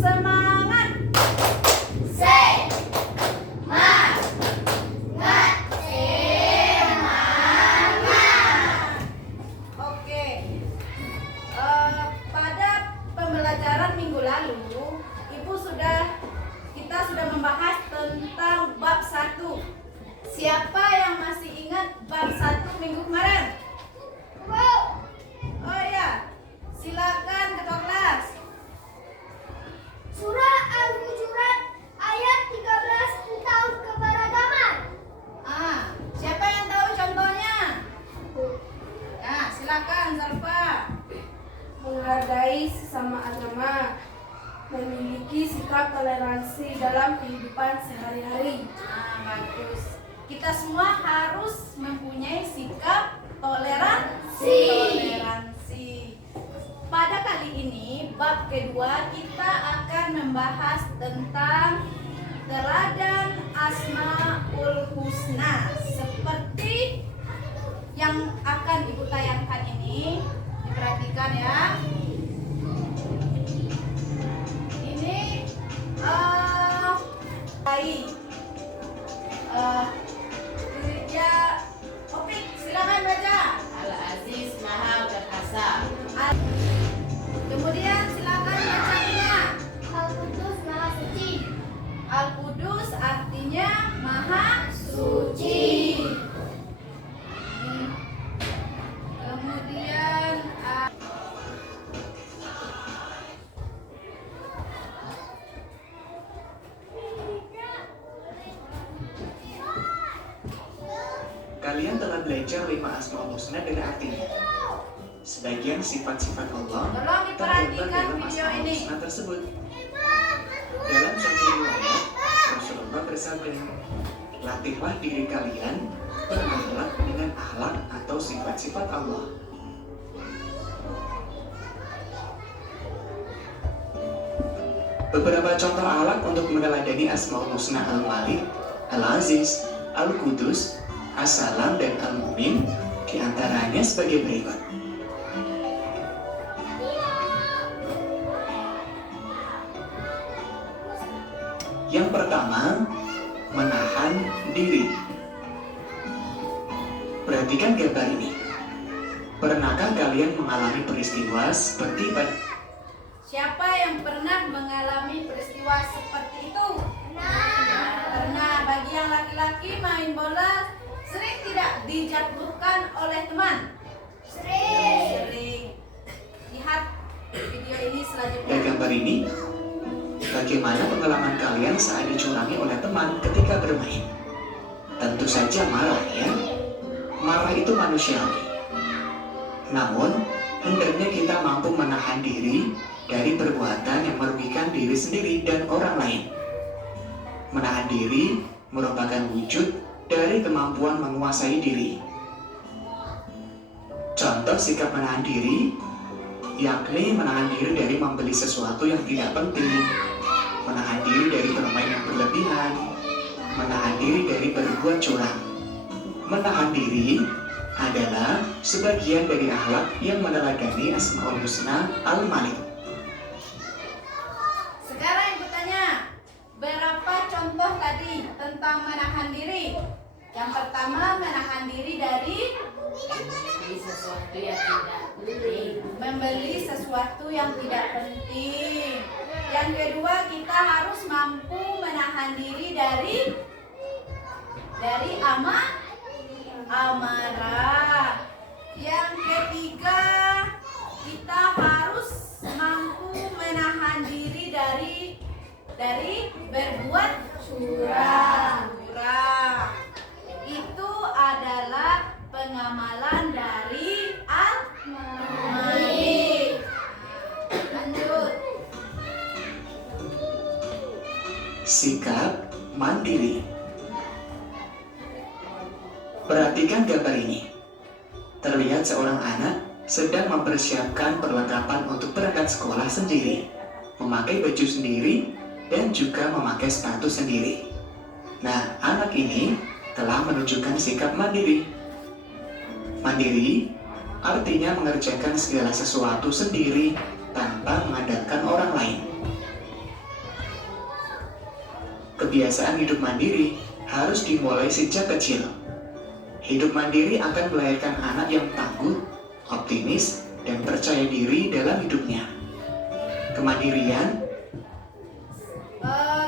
semangat. Oke. Pada pembelajaran minggu lalu, kita sudah membahas tentang bab 1. Siapa yang masih ingat bab 1 minggu kemarin? Oh ya, silakan ketua kelas. Surah Al-Hujurat ayat 13 tentang keberagaman. Siapa yang tahu contohnya? Ya, silakan Zarfa. Menghargai sesama agama, memiliki sikap toleransi dalam kehidupan sehari-hari. Bagus. Kita semua harus mempunyai sikap toleransi. Pada kali ini, bab kedua kita akan membahas tentang teladan Asmaul Husna. Seperti yang akan Ibu tayangkan ini, diperhatikan ya. Ini baik. Ya, Opik, silakan baca. Al-Aziz Maha Perkasa. Kemudian silakan bacanya. Al-Qudus Maha Suci. Al-Qudus artinya Maha Suci. Kemudian Kalian telah belajar 5 Asmaul Husna dan artinya. Sebagian sifat-sifat Allah tolong terdapat diperhatikan dalam video Asmaul ini. Husna tersebut. Dalam satu riwayat, Rasulullah bersabda, latihlah diri kalian berakhlak dengan akhlak atau sifat-sifat Allah. Beberapa contoh akhlak untuk meneladani Asmaul Husna Al-Malik, Al-Aziz, Al-Qudus, As-Salam, dan Al-Mu'min diantaranya sebagai berikut. Yang pertama, menahan diri. Perhatikan gambar ini. Pernahkah kalian mengalami peristiwa seperti siapa yang pernah mengalami peristiwa seperti itu? Pernah. Bagi yang laki-laki main bola sering tidak dijatuhkan oleh teman? Sering. Lihat video ini selanjutnya. Dan gambar ini, bagaimana pengalaman kalian saat dicurangi oleh teman ketika bermain? Tentu saja marah ya. Marah itu manusiawi. Namun, hendaknya kita mampu menahan diri dari perbuatan yang merugikan diri sendiri dan orang lain. Menahan diri merupakan wujud dari kemampuan menguasai diri. Contoh sikap menahan diri, yakni menahan diri dari membeli sesuatu yang tidak penting, menahan diri dari bermain yang berlebihan, menahan diri dari berbuat curang. Menahan diri adalah sebagian dari akhlak yang meneladani Asmaul Husna Al-Malik. Sekarang Ibu tanya, berapa contoh tadi tentang menahan diri? Yang pertama, menahan diri dari Beli sesuatu yang tidak penting. membeli sesuatu yang tidak penting. Yang kedua, kita harus mampu menahan diri dari amarah. Yang ketiga, kita harus mampu menahan diri dari berbuat curang. Itu adalah pengamalan dari Al-Malik. Lanjut. Sikap mandiri. Perhatikan gambar ini. Terlihat seorang anak sedang mempersiapkan perlengkapan untuk berangkat sekolah sendiri, memakai baju sendiri, dan juga memakai sepatu sendiri. Nah, anak ini telah menunjukkan sikap mandiri. Mandiri artinya mengerjakan segala sesuatu sendiri tanpa mengandalkan orang lain. Kebiasaan hidup mandiri harus dimulai sejak kecil. Hidup mandiri akan melahirkan anak yang tangguh, optimis, dan percaya diri dalam hidupnya. Kemandirian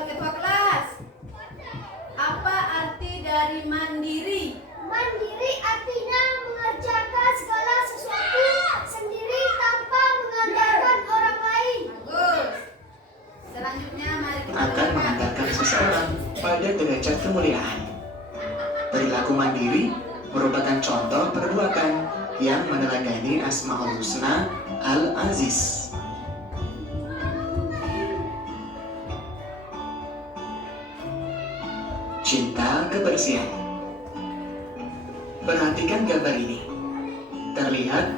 Ketua kelas, apa arti dari mandiri? Mandiri artinya mengerjakan segala sesuatu sendiri tanpa mengandalkan orang lain. Bagus. Selanjutnya mari kita akan dengarkan. mengantarkan seseorang pada derajat kemuliaan. Perilaku mandiri merupakan contoh perbuatan yang meneladani Asmaul Husna Al-Aziz. Cinta kebersihan. Perhatikan gambar ini. Terlihat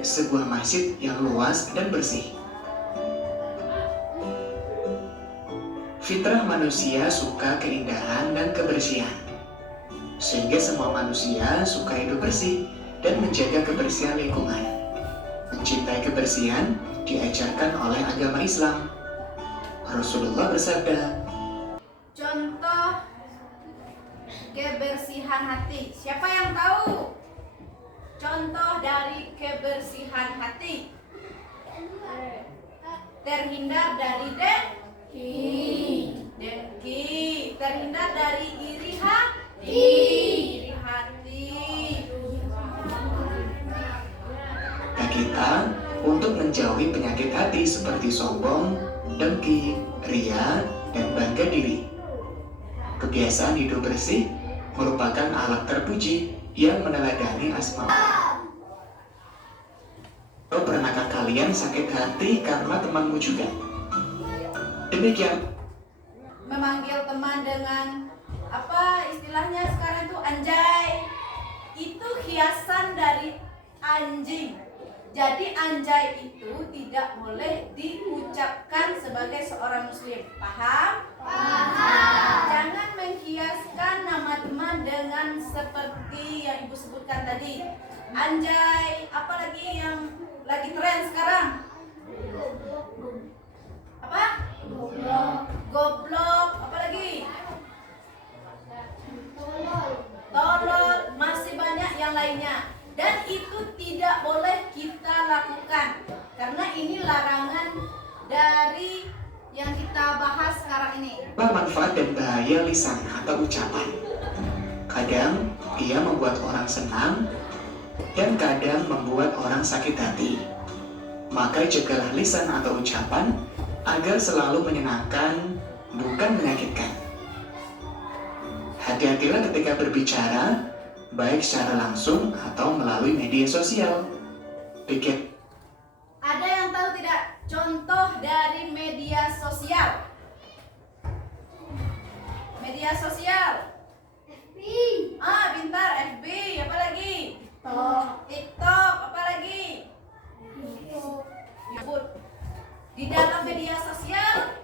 sebuah masjid yang luas dan bersih. Fitrah manusia suka keindahan dan kebersihan. Sehingga semua manusia suka hidup bersih dan menjaga kebersihan lingkungan. Mencintai kebersihan diajarkan oleh agama Islam. Rasulullah bersabda, Contoh kebersihan hati. Siapa yang tahu? Contoh dari kebersihan hati. Terhindar dari dengki. Terhindar dari iri hati. nah kita untuk menjauhi penyakit hati seperti sombong, dengki, ria, dan bangga diri. Kebiasaan hidup bersih merupakan alat terpuji yang meneladani Asma. Pernahkah kalian sakit hati karena temanmu juga? Demikian. Memanggil teman dengan apa istilahnya sekarang itu anjay. Itu hiasan dari anjing. Jadi anjay itu tidak boleh diucapkan sebagai seorang muslim. Paham? Paham. Jangan menghiaskan nama teman dengan seperti yang ibu sebutkan tadi. Anjay, apalagi yang lagi tren sekarang? Apa? Goblok, apalagi? Tolol, masih banyak yang lainnya. Dan itu tidak boleh kita lakukan karena ini larangan dari yang kita bahas sekarang ini. Apa manfaat dan bahaya lisan atau ucapan? Kadang ia membuat orang senang dan kadang membuat orang sakit hati. Maka jagalah lisan atau ucapan agar selalu menyenangkan, bukan menyakitkan. Hati-hatilah ketika berbicara, baik secara langsung atau melalui media sosial. Pikir. Ada yang tahu tidak contoh dari media sosial? Media sosial. FB, Pintar, FB, apa lagi? TikTok, apa lagi? YouTube. Di dalam media sosial,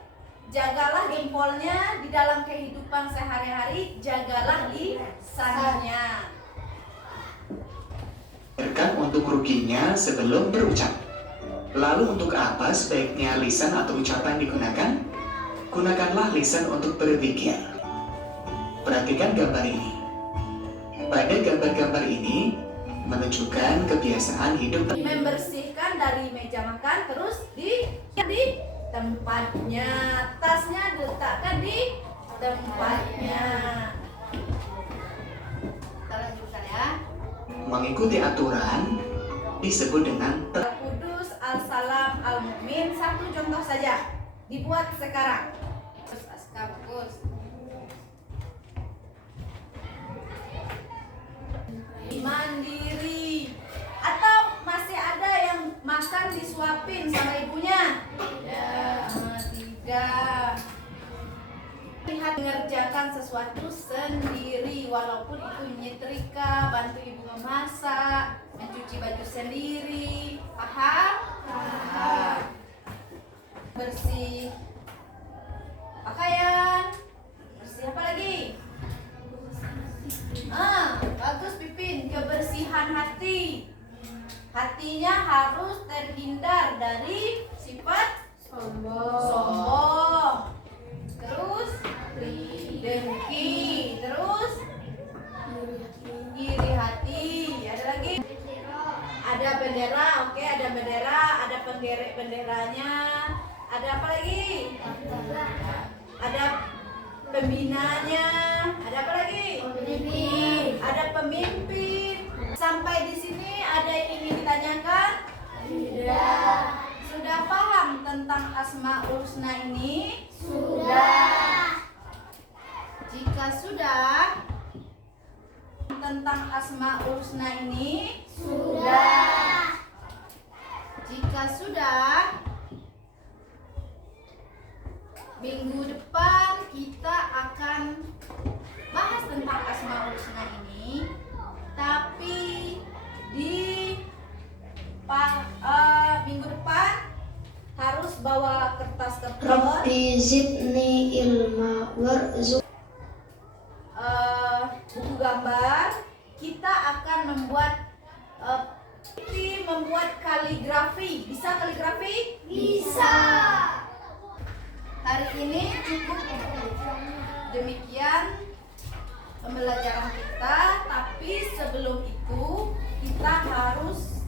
jagalah jempolnya. Di dalam kehidupan sehari-hari, jagalah lisannya. Pikirkan untuk ruginya sebelum berucap. Lalu untuk apa sebaiknya lisan atau ucapan digunakan? Gunakanlah lisan untuk berpikir. Perhatikan gambar ini. Pada gambar-gambar ini menunjukkan kebiasaan hidup. Membersihkan dari meja makan, terus di tempatnya. Tasnya diletakkan di tempatnya. Kita lanjutkan ya. Mengikuti aturan disebut dengan Al-Qudus, Al-Salam, Al-Mu'min. Satu contoh saja. Dibuat sekarang. Terus Aska bagus. Mandiri. Atau masih ada yang makan disuapin sama ibunya? Tidak. Lihat mengerjakan sesuatu sendiri, walaupun itu nyetrika, bantu ibu memasak, mencuci baju sendiri. Paham? Paham. Bersih pakaian. Bersih apa lagi? Bagus Pipin. Kebersihan hati. Hatinya harus terhindar dari sifat sombong. Terus dengki, terus iri hati. Ada lagi? Ada bendera, oke, ada bendera, ada penggerek benderanya. Ada apa lagi? Ada pembinanya. Ada apa lagi? Ada pemimpin. Sampai di sini ada yang ingin ditanyakan? Tidak. Sudah paham tentang Asmaul Husna ini? Sudah. Jika sudah tentang Asmaul Husna ini? Sudah. Jika sudah, minggu depan kita akan bahas tentang Asmaul Husna ini, tapi di minggu depan harus bawa kertas kebon, Rabbi zidni ilma warzuq. buku gambar. Kita akan membuat kaligrafi. Bisa kaligrafi? Bisa. Hari ini cukup demikian pembelajaran kita, tapi sebelum itu kita harus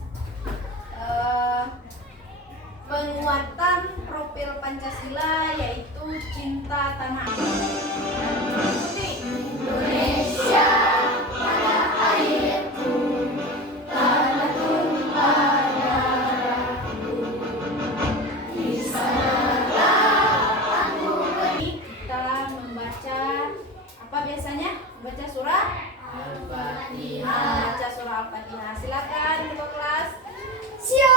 penguatan profil Pancasila, yaitu cinta tanah air. Indonesia tanah airku, tanah tumpah darahku, di sanalah aku pergi. Kita membaca apa biasanya? Membaca surah Al-Fatihah. Membaca surah Al-Fatihah. Silakan ketua kelas. Siap.